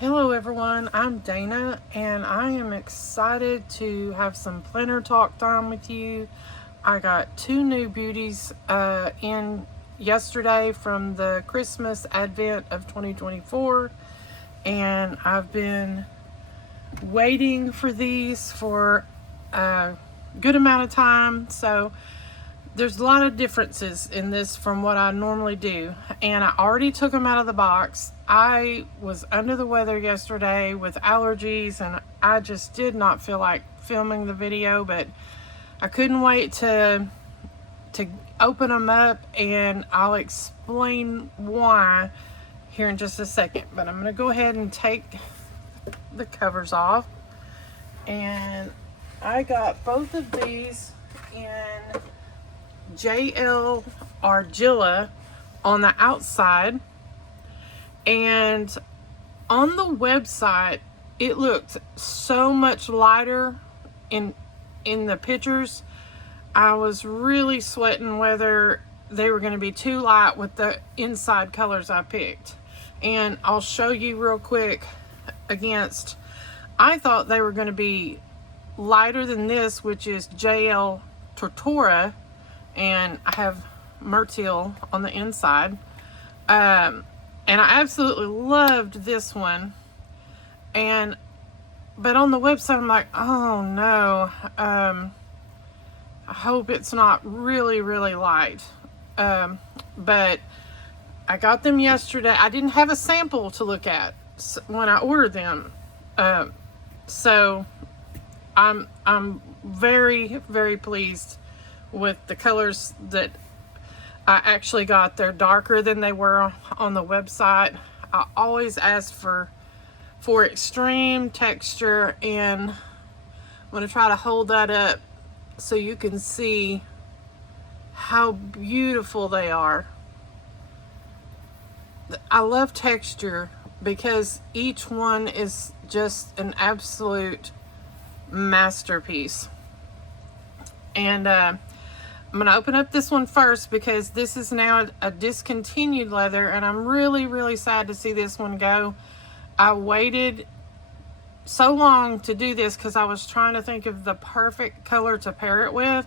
Hello everyone, I'm Dana and I am excited to have some planner talk time with you. I got two new beauties in yesterday from the Christmas Advent of 2024, and I've been waiting for these for a good amount of time. So there's a lot of differences in this from what I normally do, and I already took them out of the box. I was under the weather yesterday with allergies and I just did not feel like filming the video, but I couldn't wait to open them up, and I'll explain why here in just a second. But I'm going to go ahead and take the covers off, and I got both of these in JL Argilla on the outside, and on the website it looked so much lighter in the pictures. I was really sweating whether they were going to be too light with the inside colors I picked, and I'll show you real quick against. I thought they were going to be lighter than this, which is JL Tortora, and I have Myrtle on the inside, and I absolutely loved this one, but on the website I'm like, oh no, I hope it's not really light. But I got them yesterday. I didn't have a sample to look at when I ordered them, so I'm very pleased with the colors that I actually got. They're darker than they were on the website. I always ask for extreme texture, and I'm going to try to hold that up so you can see how beautiful they are. I love texture because each one is just an absolute masterpiece. And I'm going to open up this one first because this is now a discontinued leather, and I'm really sad to see this one go. I waited so long to do this because I was trying to think of the perfect color to pair it with,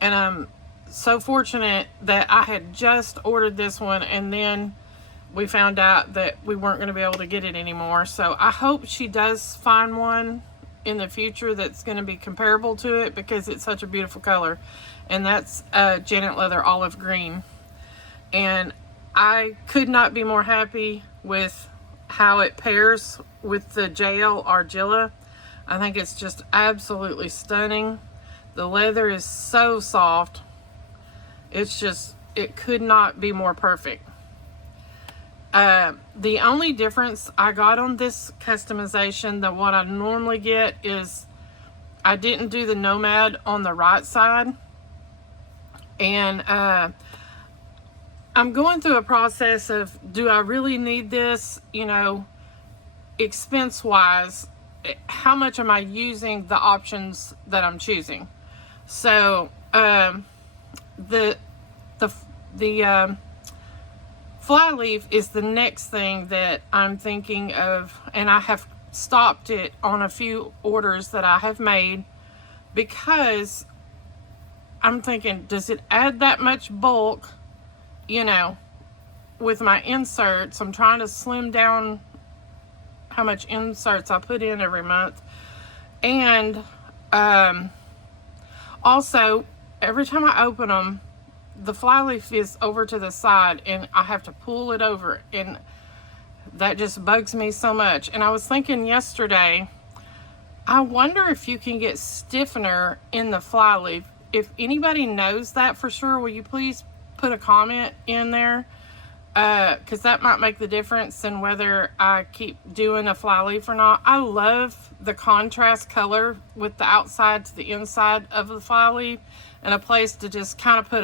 and I'm so fortunate that I had just ordered this one and then we found out that we weren't going to be able to get it anymore. So I hope she does find one in the future that's going to be comparable to it, because it's such a beautiful color, and that's Janet Leather Olive Green. And I could not be more happy with how it pairs with the JL Argilla. I think it's just absolutely stunning. The leather is so soft. It's just, it could not be more perfect. The only difference I got on this customization than what I normally get is I didn't do the Nomad on the right side. And I'm going through a process of, do I really need this? You know, expense wise, how much am I using the options that I'm choosing? So the flyleaf is the next thing that I'm thinking of, and I have stopped it on a few orders that I have made, because I'm thinking, does it add that much bulk, you know, with my inserts? I'm trying to slim down how much inserts I put in every month. And also, every time I open them, the flyleaf is over to the side and I have to pull it over, and that just bugs me so much. And I was thinking yesterday, I wonder if you can get stiffener in the flyleaf. If anybody knows that for sure, will you please put a comment in there? Because that might make the difference in whether I keep doing a flyleaf or not. I love the contrast color with the outside to the inside of the flyleaf, and a place to just kind of put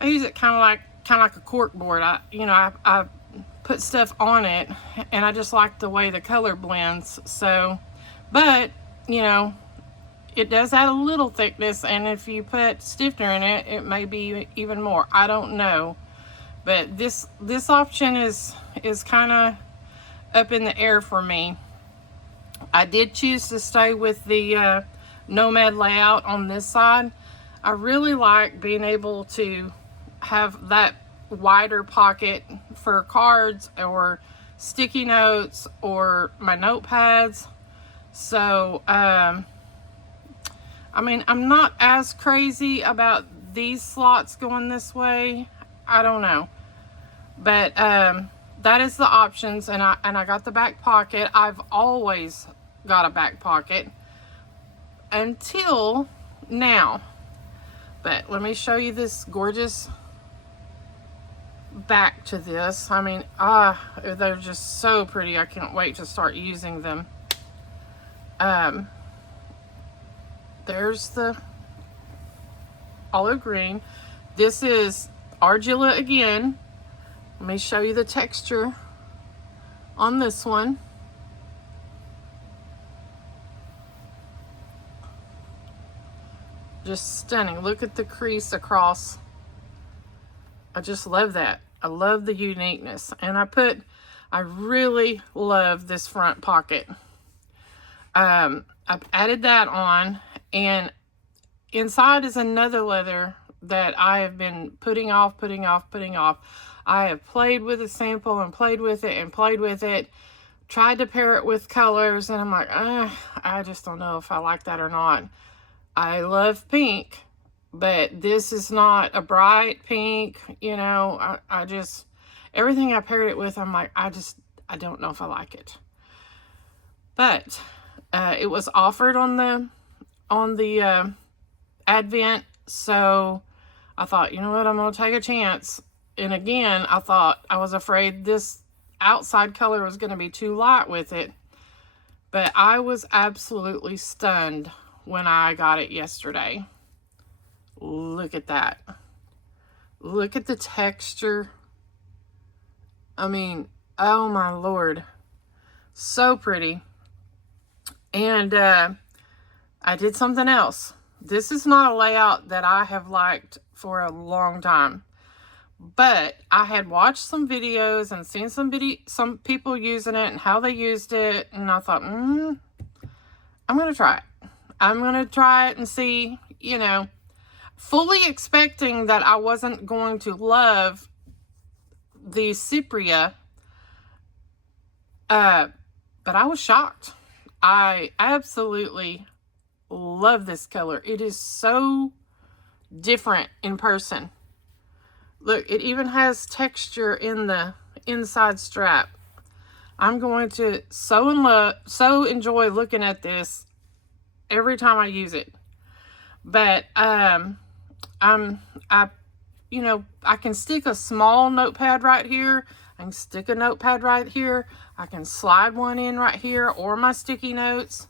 I use it kind of like a cork board. I put stuff on it, and I just like the way the color blends. So, but you know, it does add a little thickness, and if you put stiffener in it, it may be even more. I don't know, but this option is kind of up in the air for me. I did choose to stay with the Nomad layout on this side. I really like being able to have that wider pocket for cards or sticky notes or my notepads. So, I mean, I'm not as crazy about these slots going this way. I don't know. But that is the options, and I got the back pocket. I've always got a back pocket until now. But let me show you this gorgeous back to this. I mean, they're just so pretty. I can't wait to start using them. There's the olive green. This is Argilla again. Let me show you the texture on this one. Just stunning. Look at the crease across. I just love that. I love the uniqueness. And I really love this front pocket. I've added that on, and inside is another leather that I have been putting off. I have played with a sample and played with it, tried to pair it with colors, and I'm like, I just don't know if I like that or not. I love pink, but this is not a bright pink, you know. I just, everything I paired it with, I'm like, I don't know if I like it. But it was offered on the Advent, so I thought, you know what, I'm going to take a chance. And again, I was afraid this outside color was going to be too light with it. But I was absolutely stunned when I got it yesterday. Look at that. Look at the texture. I mean, oh my Lord. So pretty. And I did something else. This is not a layout that I have liked for a long time. But I had watched some videos and seen some people using it and how they used it. And I thought, I'm going to try it. I'm going to try it and see, you know, fully expecting that I wasn't going to love the Cypria. But I was shocked. I absolutely love this color. It is so different in person. Look, it even has texture in the inside strap. I'm going to so enjoy looking at this every time I use it. But you know, I can stick a small notepad right here. I can stick a notepad right here. I can slide one in right here, or my sticky notes.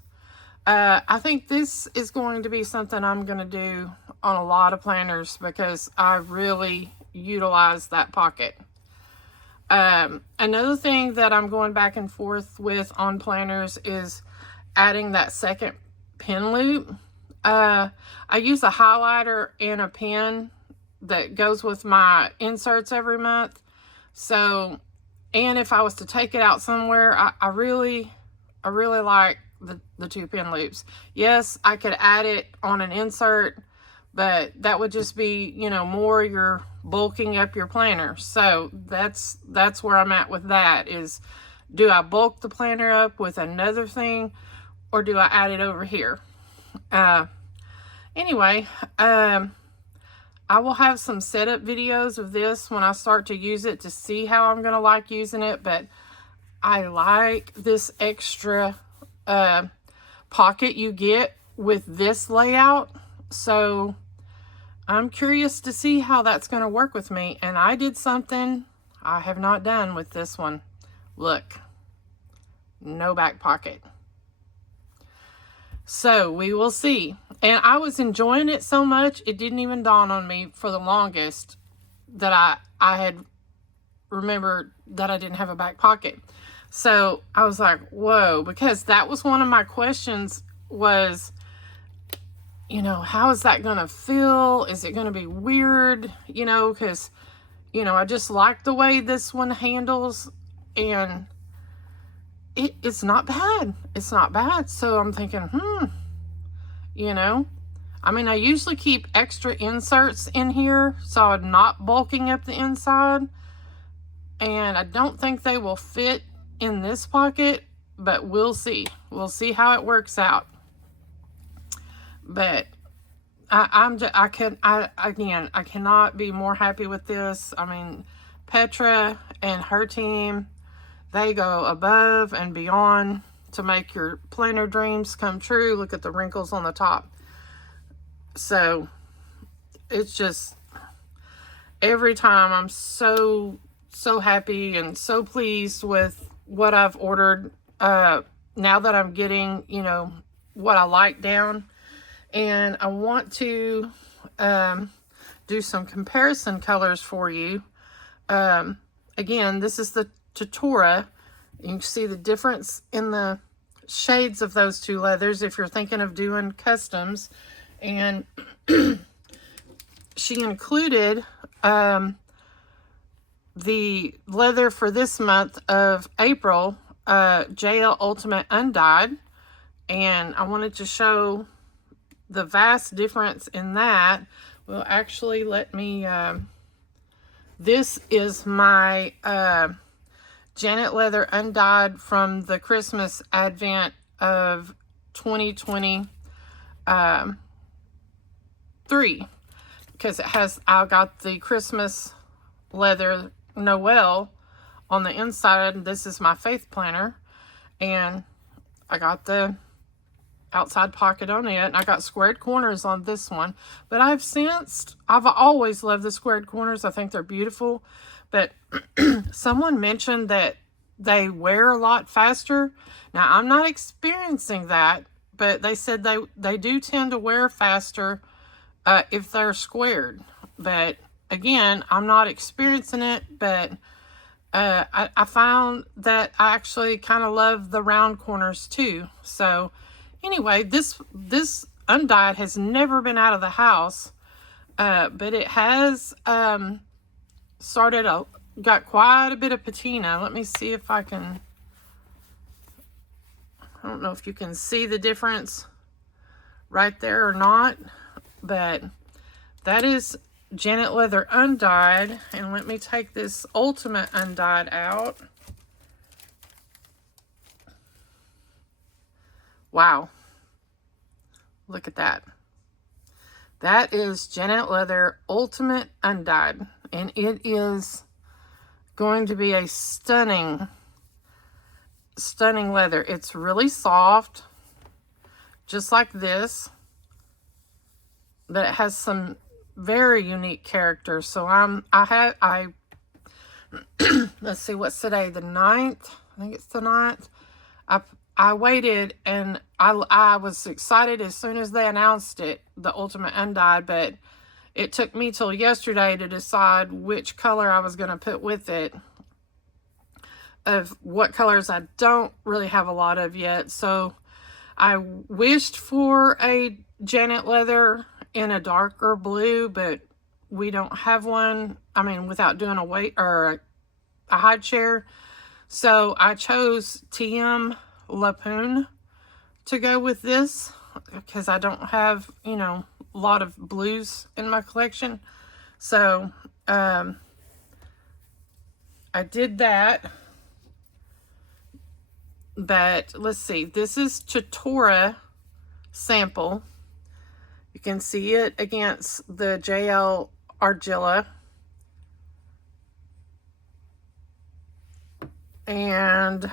I think this is going to be something I'm going to do on a lot of planners because I really utilize that pocket. Another thing that I'm going back and forth with on planners is adding that second pen loop. I use a highlighter and a pen that goes with my inserts every month. So, and if I was to take it out somewhere, I really like the two pen loops. Yes, I could add it on an insert, but that would just be, you know, more you're bulking up your planner. So that's where I'm at with that, is do I bulk the planner up with another thing, or do I add it over here? Anyway, I will have some setup videos of this when I start to use it to see how I'm going to like using it, but I like this extra pocket you get with this layout. So I'm curious to see how that's going to work with me. And I did something I have not done with this one. Look, no back pocket. So we will see. And I was enjoying it so much, it didn't even dawn on me for the longest that I had remembered that I didn't have a back pocket. So I was like, whoa, because that was one of my questions was, you know, how is that going to feel? Is it going to be weird? You know, because, you know, I just like the way this one handles. And it's not bad. It's not bad. So I'm thinking, you know, I mean, I usually keep extra inserts in here, so I'm not bulking up the inside. And I don't think they will fit in this pocket, but we'll see. We'll see how it works out. But I cannot be more happy with this. I mean, Petra and her team, they go above and beyond to make your planner dreams come true. Look at the wrinkles on the top. So it's just, every time I'm so happy and so pleased with what I've ordered, now that I'm getting, you know, what I like down. And I want to do some comparison colors for you. Again, this is the Tutora. You can see the difference in the shades of those two leathers if you're thinking of doing customs. And she included the leather for this month of April, JL Ultimate Undyed. And I wanted to show the vast difference in that. Well, actually, let me, this is my Janet Leather Undyed from the Christmas Advent of 2023, because it has, I got the Christmas leather Noel on the inside. This is my faith planner, and I got the outside pocket on it, and I got squared corners on this one. But I've always loved the squared corners. I think they're beautiful. But someone mentioned that they wear a lot faster. Now, I'm not experiencing that, but they said they do tend to wear faster if they're squared. But again, I'm not experiencing it, but I found that I actually kind of love the round corners too. So anyway, this Undyed has never been out of the house, but it has got quite a bit of patina. Let me see if I can, I don't know if you can see the difference right there or not, but that is Janet Leather Undyed. And let me take this Ultimate Undyed out. Wow. Look at that. That is Janet Leather Ultimate Undyed. And it is going to be a stunning leather. It's really soft, just like this. But it has some very unique character. So let's see, what's today? The 9th? I think it's the 9th. I waited, and I was excited as soon as they announced it, the Ultimate Undyed, but it took me till yesterday to decide which color I was going to put with it, of what colors I don't really have a lot of yet. So I wished for a Janet Leather in a darker blue, but we don't have one. I mean, without doing a weight or a high chair. So I chose TM Lapoon to go with this, because I don't have, you know, a lot of blues in my collection. So I did that. But let's see, this is Tutora sample. You can see it against the JL Argilla. And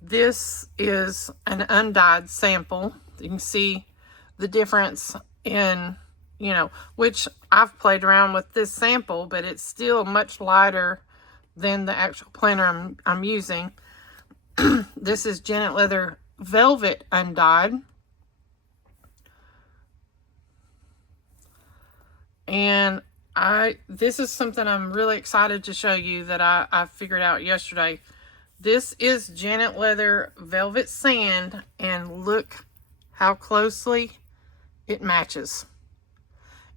this is an undyed sample. You can see the difference in, you know, which I've played around with this sample, but it's still much lighter than the actual planner I'm using. This is Janet Leather Velvet Undyed. And this is something I'm really excited to show you that I figured out yesterday. This is Janet Leather Velvet Sand, and look how closely it matches.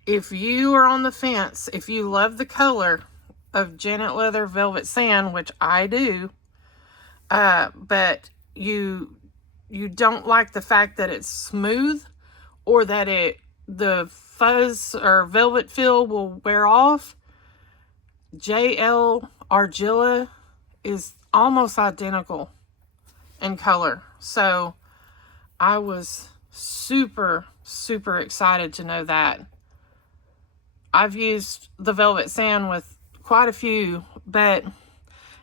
If you are on the fence, if you love the color of Janet Leather Velvet Sand, which I do, but you don't like the fact that it's smooth, or that the fuzz or velvet feel will wear off. JL Argilla is almost identical in color. So I was super, super excited to know that. I've used the Velvet Sand with quite a few, and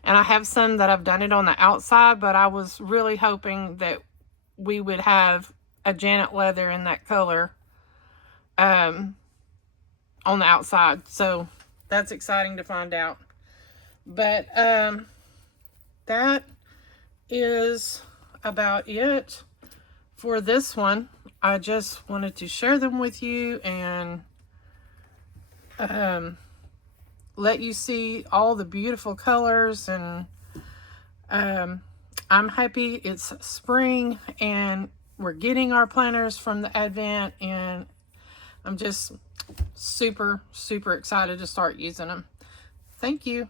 I have some that I've done it on the outside, but I was really hoping that we would have a Janet Leather in that color on the outside. So that's exciting to find out. But that is about it for this one. I just wanted to share them with you and let you see all the beautiful colors. And I'm happy it's spring and we're getting our planters from the Advent, and I'm just super, super excited to start using them. Thank you.